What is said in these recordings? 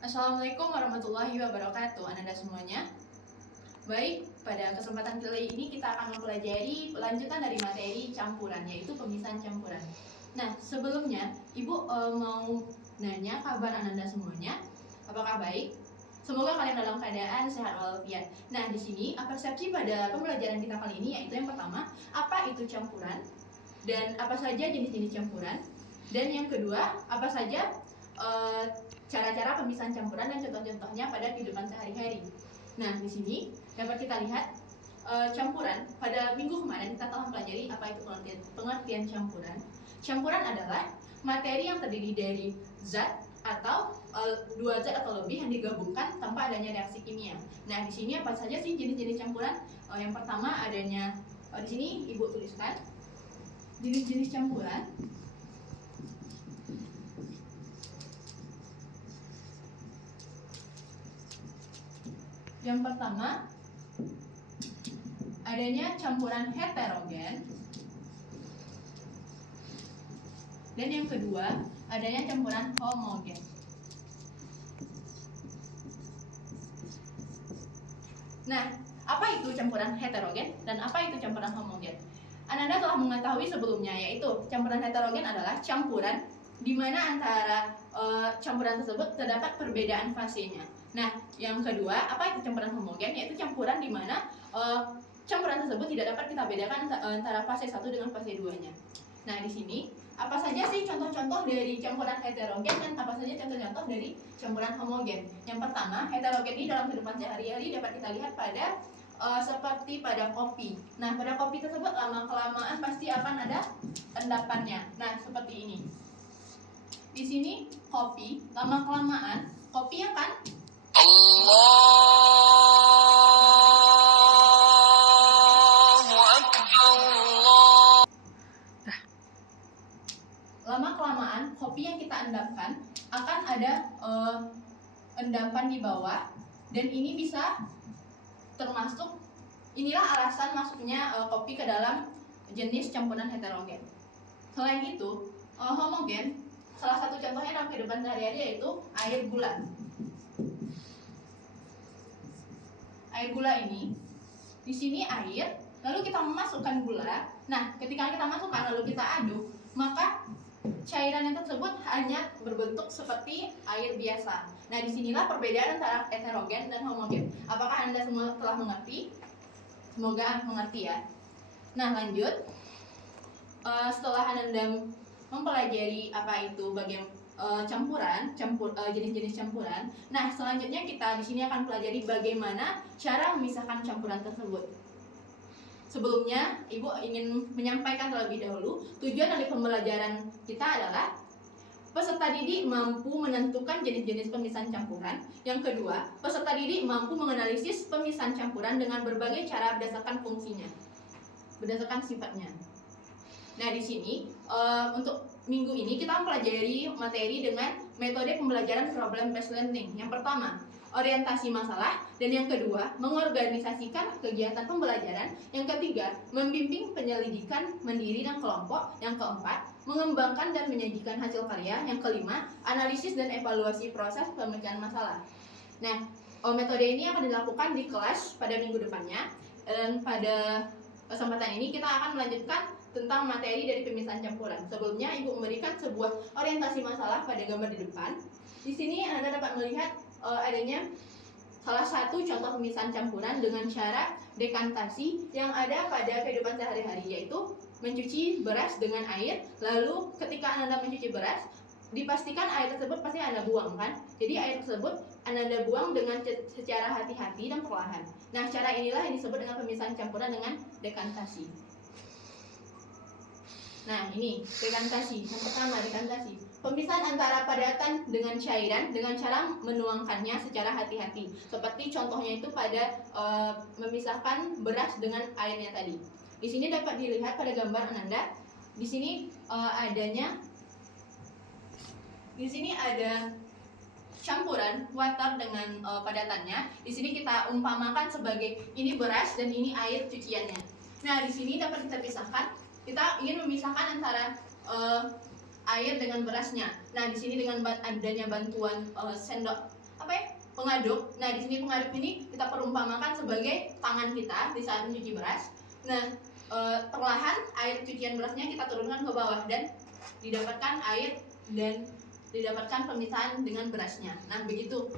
Assalamualaikum warahmatullahi wabarakatuh, Ananda semuanya. Baik, pada kesempatan kali ini kita akan mempelajari lanjutan dari materi campuran, yaitu pemisahan campuran. Nah, sebelumnya Ibu mau nanya kabar Ananda semuanya. Apakah baik? Semoga kalian dalam keadaan sehat walafiat. Nah, di sini persepsi pada pembelajaran kita kali ini yaitu yang pertama, apa itu campuran dan apa saja jenis-jenis campuran. Dan yang kedua, apa saja cara-cara pemisahan campuran dan contoh-contohnya pada kehidupan sehari-hari. Nah, di sini dapat kita lihat campuran. Pada minggu kemarin kita telah mempelajari apa itu pengertian campuran. Campuran adalah materi yang terdiri dari zat atau dua zat atau lebih yang digabungkan tanpa adanya reaksi kimia. Nah, di sini apa saja sih jenis-jenis campuran? Yang pertama adanya di sini Ibu tuliskan jenis-jenis campuran. Yang pertama adanya campuran heterogen. Dan yang kedua adanya campuran homogen. Nah, apa itu campuran heterogen dan apa itu campuran homogen? Ananda telah mengetahui sebelumnya, yaitu campuran heterogen adalah campuran di mana antara campuran tersebut terdapat perbedaan fasenya. Nah, yang kedua, apa itu campuran homogen? Yaitu campuran di mana campuran tersebut tidak dapat kita bedakan antara fase 1 dengan fase 2-nya. Nah, di sini apa saja sih contoh-contoh dari campuran heterogen dan apa saja contoh-contoh dari campuran homogen? Yang pertama, heterogen ini dalam kehidupan sehari-hari dapat kita lihat pada seperti pada kopi. Nah, pada kopi tersebut lama-kelamaan pasti akan ada endapannya. Nah, seperti ini. Di sini kopi, lama-kelamaan kopinya kan lama-kelamaan kopi yang kita endapkan akan ada endapan di bawah, dan ini bisa termasuk, inilah alasan masuknya kopi ke dalam jenis campuran heterogen. Selain itu, homogen, salah satu contohnya dalam kehidupan sehari-hari yaitu air gula. Air gula ini, di sini air, lalu kita memasukkan gula. Nah, ketika kita masukkan lalu kita aduk, maka cairan yang tersebut hanya berbentuk seperti air biasa. Nah, disinilah perbedaan antara heterogen dan homogen. Apakah Anda semua telah mengerti? Semoga mengerti ya. Nah, lanjut. Setelah Anda mempelajari apa itu jenis-jenis campuran. Nah, selanjutnya kita di sini akan pelajari bagaimana cara memisahkan campuran tersebut. Sebelumnya, Ibu ingin menyampaikan terlebih dahulu, tujuan dari pembelajaran kita adalah peserta didik mampu menentukan jenis-jenis pemisahan campuran. Yang kedua, peserta didik mampu menganalisis pemisahan campuran dengan berbagai cara berdasarkan fungsinya, berdasarkan sifatnya. Nah, di sini untuk minggu ini kita mempelajari materi dengan metode pembelajaran problem based learning. Yang pertama, orientasi masalah, dan yang kedua, mengorganisasikan kegiatan pembelajaran. Yang ketiga, membimbing penyelidikan mandiri dan kelompok. Yang keempat, mengembangkan dan menyajikan hasil karya. Yang kelima, analisis dan evaluasi proses pemecahan masalah. Nah, metode ini akan dilakukan di kelas pada minggu depannya, dan pada kesempatan ini kita akan melanjutkan tentang materi dari pemisahan campuran. Sebelumnya, Ibu memberikan sebuah orientasi masalah pada gambar di depan. Di sini Anda dapat melihat adanya salah satu contoh pemisahan campuran dengan cara dekantasi yang ada pada kehidupan sehari-hari, yaitu mencuci beras dengan air. Lalu ketika Anda mencuci beras, dipastikan air tersebut pasti Anda buang kan? Jadi air tersebut Anda buang dengan secara hati-hati dan perlahan. Nah, cara inilah yang disebut dengan pemisahan campuran dengan dekantasi. Nah, ini dekantasi. Yang pertama, dekantasi, pemisahan antara padatan dengan cairan dengan cara menuangkannya secara hati-hati. Seperti contohnya itu pada memisahkan beras dengan airnya tadi. Di sini dapat dilihat pada gambar Ananda. Di sini di sini ada campuran water dengan padatannya. Di sini kita umpamakan sebagai ini beras dan ini air cuciannya. Nah, di sini dapat kita pisahkan. Kita ingin memisahkan antara air dengan berasnya. Nah, di sini dengan adanya bantuan sendok apa ya? Pengaduk. Nah, di sini pengaduk ini kita perumpamakan sebagai tangan kita di saat mencuci beras. Nah, perlahan air cucian berasnya kita turunkan ke bawah dan didapatkan air dan didapatkan pemisahan dengan berasnya. Nah, begitu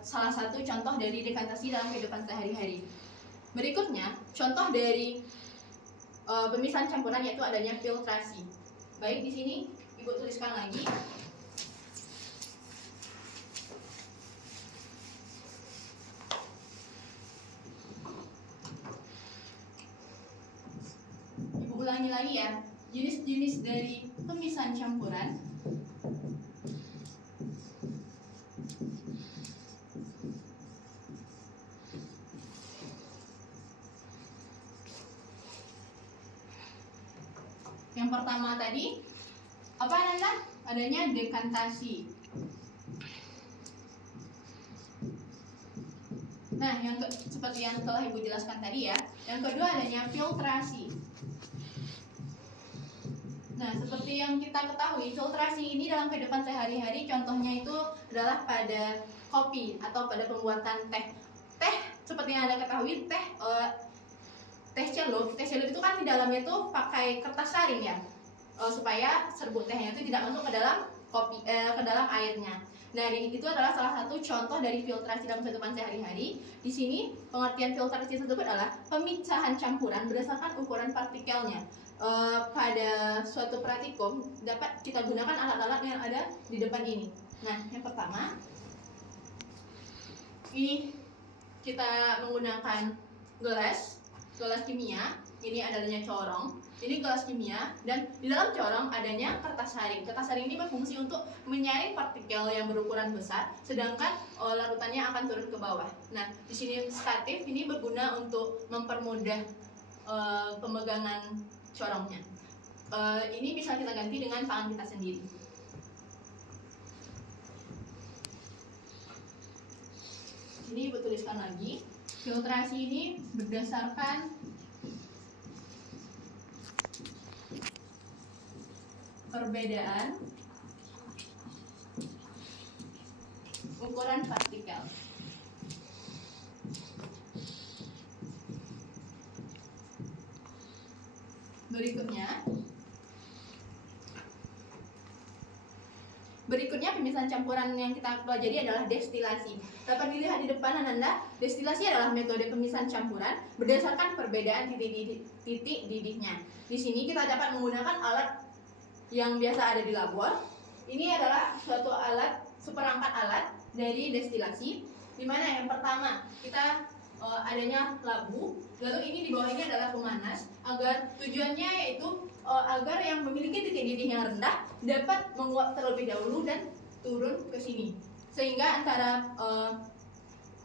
salah satu contoh dari dekantasi dalam kehidupan sehari-hari. Berikutnya, contoh dari pemisahan campuran yaitu adanya filtrasi. Baik, di sini Ibu tuliskan lagi. Ibu ulangi lagi ya. Jenis-jenis dari pemisahan campuran. Yang pertama tadi apa Nanda? Adanya dekantasi. Nah, seperti yang telah Ibu jelaskan tadi ya. Yang kedua adanya filtrasi. Nah, seperti yang kita ketahui, filtrasi ini dalam kehidupan sehari-hari contohnya itu adalah pada kopi atau pada pembuatan teh. Teh seperti yang Anda ketahui, teh celup itu kan di dalamnya itu pakai kertas saring ya, supaya serbuk tehnya itu tidak masuk ke dalam kopi, ke dalam airnya. Nah, itu adalah salah satu contoh dari filtrasi dalam kehidupan sehari-hari. Di sini pengertian filtrasi tersebut adalah pemisahan campuran berdasarkan ukuran partikelnya. Pada suatu praktikum dapat kita gunakan alat-alat yang ada di depan ini. Nah, yang pertama ini kita menggunakan gelas kimia. Ini adanya corong. Ini gelas kimia dan di dalam corong adanya kertas saring. Kertas saring ini berfungsi untuk menyaring partikel yang berukuran besar, sedangkan larutannya akan turun ke bawah. Nah, di sini statif ini berguna untuk mempermudah pemegangan corongnya. Ini bisa kita ganti dengan tangan kita sendiri. Ini Ibu tuliskan lagi. Filtrasi ini berdasarkan perbedaan ukuran partikel. Berikutnya pemisahan campuran yang kita pelajari adalah destilasi. Dapat dilihat di depan Anda, destilasi adalah metode pemisahan campuran berdasarkan perbedaan titik didihnya. Di sini kita dapat menggunakan alat yang biasa ada di labor. Ini adalah suatu alat, seperangkat alat dari destilasi, di mana yang pertama kita adanya labu, lalu ini di bawah ini adalah pemanas, agar tujuannya yaitu agar yang memiliki titik didih yang rendah dapat menguap terlebih dahulu dan turun ke sini, sehingga antara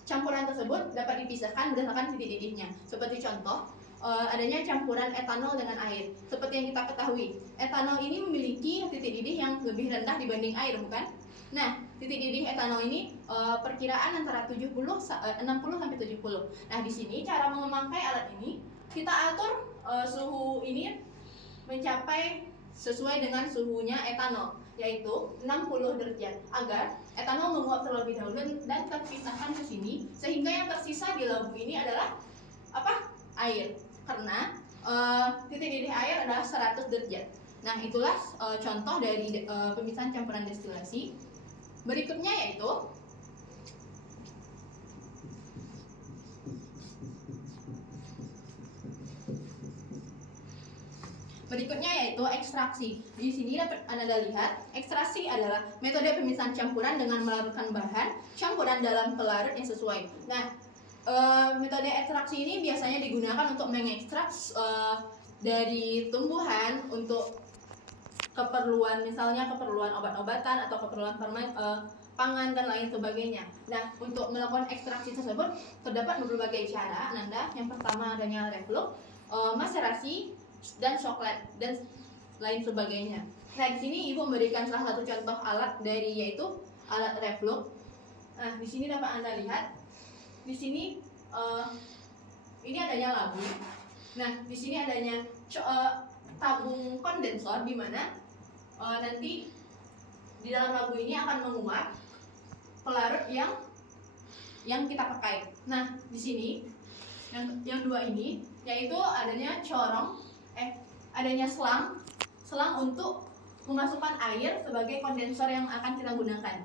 campuran tersebut dapat dipisahkan berdasarkan titik didihnya. Seperti contoh adanya campuran etanol dengan air. Seperti yang kita ketahui, etanol ini memiliki titik didih yang lebih rendah dibanding air, bukan? Nah, titik didih etanol ini perkiraan antara 60 sampai 70. Nah, di sini cara memakai alat ini kita atur suhu ini mencapai sesuai dengan suhunya etanol, yaitu 60 derajat, agar etanol menguap terlebih dahulu dan terpisahkan ke sini, sehingga yang tersisa di labu ini adalah apa? Air. Karena titik didih air adalah 100 derajat. Nah, itulah contoh dari pemisahan campuran destilasi. Berikutnya yaitu ekstraksi. Di sini dapat Anda lihat, ekstraksi adalah metode pemisahan campuran dengan melarutkan bahan campuran dalam pelarut yang sesuai. Nah, metode ekstraksi ini biasanya digunakan untuk mengekstrak dari tumbuhan untuk keperluan, misalnya keperluan obat-obatan atau keperluan pangan dan lain sebagainya. Nah, untuk melakukan ekstraksi tersebut terdapat berbagai cara, Nanda. Yang pertama adanya reflux, maserasi, dan coklat dan lain sebagainya. Nah, di sini Ibu memberikan salah satu contoh alat dari yaitu alat reflux. Nah, di sini dapat Anda lihat. Di sini ini adanya labu. Nah, di sini adanya tabung kondensor, di mana nanti di dalam labu ini akan menguap pelarut yang kita pakai. Nah, di sini yang dua ini yaitu adanya adanya selang untuk memasukkan air sebagai kondensor yang akan kita gunakan.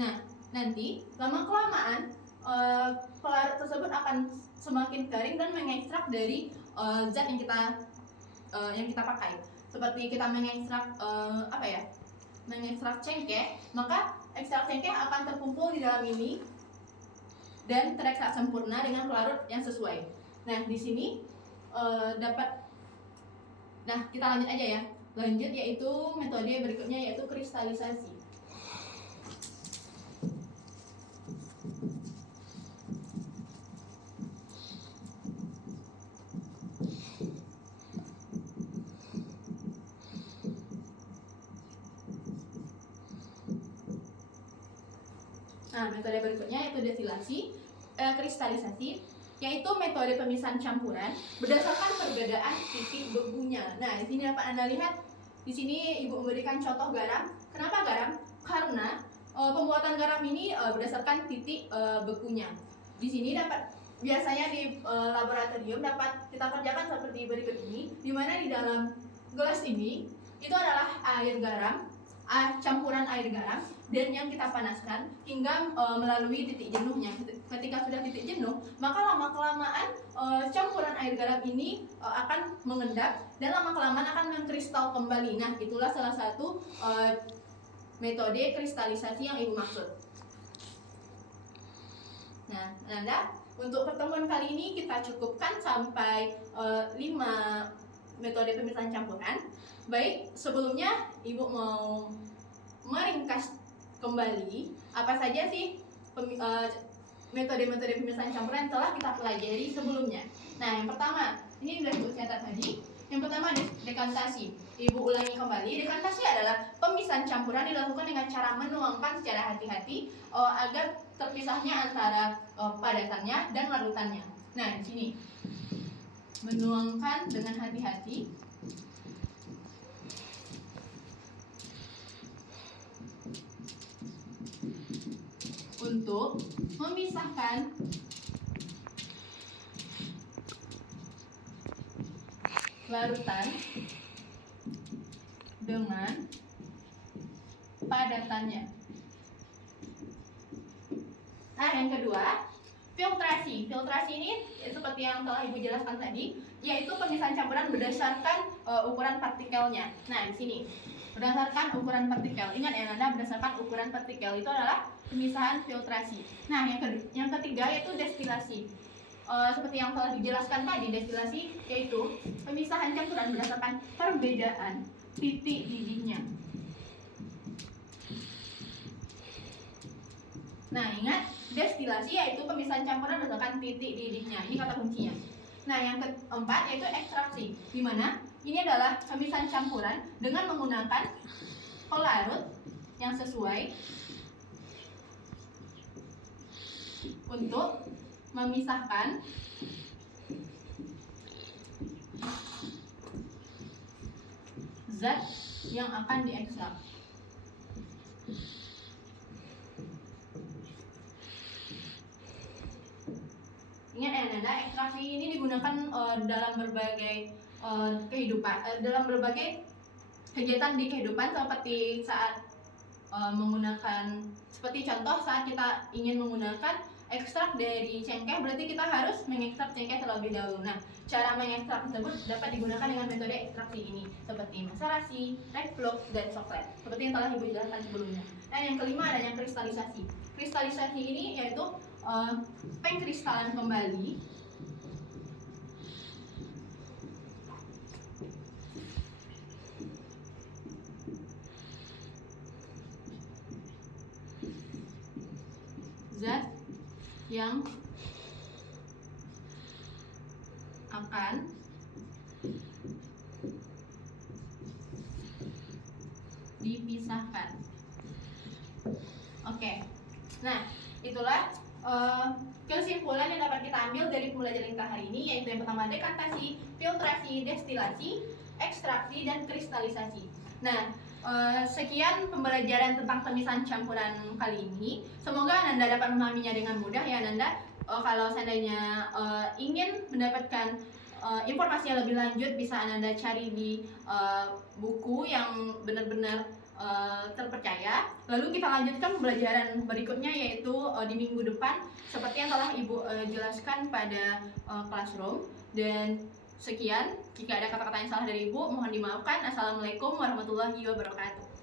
Nah, nanti lama-kelamaan pelarut tersebut akan semakin kering dan mengekstrak dari zat yang kita pakai. Seperti kita mengekstrak mengekstrak cengkeh, maka ekstrak cengkeh akan terkumpul di dalam ini dan terekstrak sempurna dengan pelarut yang sesuai. Nah, di sini kita lanjut aja ya. Lanjut yaitu metode berikutnya yaitu kristalisasi. Nah, metode berikutnya yaitu kristalisasi, yaitu metode pemisahan campuran berdasarkan perbedaan titik bebunya. Nah, di sini dapat Anda lihat, di sini Ibu memberikan contoh garam. Kenapa garam? Karena pembuatan garam ini berdasarkan titik bekunya. Di sini biasanya di laboratorium dapat kita kerjakan seperti berikut ini, di mana di dalam gelas ini itu adalah air garam, campuran air garam, dan yang kita panaskan hingga melalui titik jenuhnya. Ketika sudah titik jenuh, maka lama-kelamaan campuran air garam ini akan mengendap dan lama-kelamaan akan mengkristal kembali. Nah, itulah salah satu metode kristalisasi yang Ibu maksud. Nah, Nanda, untuk pertemuan kali ini kita cukupkan sampai 5 metode pemisahan campuran. Baik, sebelumnya Ibu mau meringkas kembali apa saja sih metode-metode pemisahan campuran telah kita pelajari sebelumnya. Nah, yang pertama, ini sudah Ibu catat tadi. Yang pertama dekantasi. Ibu ulangi kembali, dekantasi adalah pemisahan campuran dilakukan dengan cara menuangkan secara hati-hati agar terpisahnya antara padatannya dan larutannya. Nah, di sini menuangkan dengan hati-hati untuk memisahkan larutan dengan padatannya. Nah, yang kedua, filtrasi. Filtrasi ini seperti yang telah Ibu jelaskan tadi, yaitu pemisahan campuran berdasarkan ukuran partikelnya. Nah, di sini berdasarkan ukuran partikel. Ingat ya, Nanda, berdasarkan ukuran partikel itu adalah pemisahan filtrasi. Nah, yang ketiga yaitu destilasi. Seperti yang telah dijelaskan tadi, destilasi yaitu pemisahan campuran berdasarkan perbedaan titik didihnya. Nah, ingat, destilasi yaitu pemisahan campuran berdasarkan titik didihnya. Ini kata kuncinya. Nah, yang keempat yaitu ekstraksi, di mana ini adalah pemisahan campuran dengan menggunakan pelarut yang sesuai untuk memisahkan zat yang akan diekstrak. Ingat ya, Nanda, ekstraksi ini digunakan dalam berbagai dalam berbagai kegiatan di kehidupan, seperti saat seperti contoh saat kita ingin menggunakan ekstrak dari cengkeh, berarti kita harus mengekstrak cengkeh terlebih dahulu. Nah, cara mengekstrak tersebut dapat digunakan dengan metode ekstraksi ini, seperti maserasi, reflux, dan soklet, seperti yang telah Ibu jelaskan sebelumnya. Dan yang kelima adanya kristalisasi. Kristalisasi ini yaitu pengkristalan kembali zat yang akan dipisahkan. Oke. Nah, itulah kesimpulan yang dapat kita ambil dari pembelajaran kita hari ini, yaitu yang pertama dekantasi, filtrasi, destilasi, ekstraksi, dan kristalisasi. Nah, Sekian pembelajaran tentang pemisahan campuran kali ini. Semoga Ananda dapat memahaminya dengan mudah ya Ananda. Kalau seandainya ingin mendapatkan informasi yang lebih lanjut, bisa Ananda cari di buku yang benar-benar terpercaya. Lalu kita lanjutkan pembelajaran berikutnya, yaitu di minggu depan seperti yang telah Ibu jelaskan pada classroom. Dan sekian, jika ada kata-kata yang salah dari Ibu mohon dimaafkan. Assalamualaikum warahmatullahi wabarakatuh.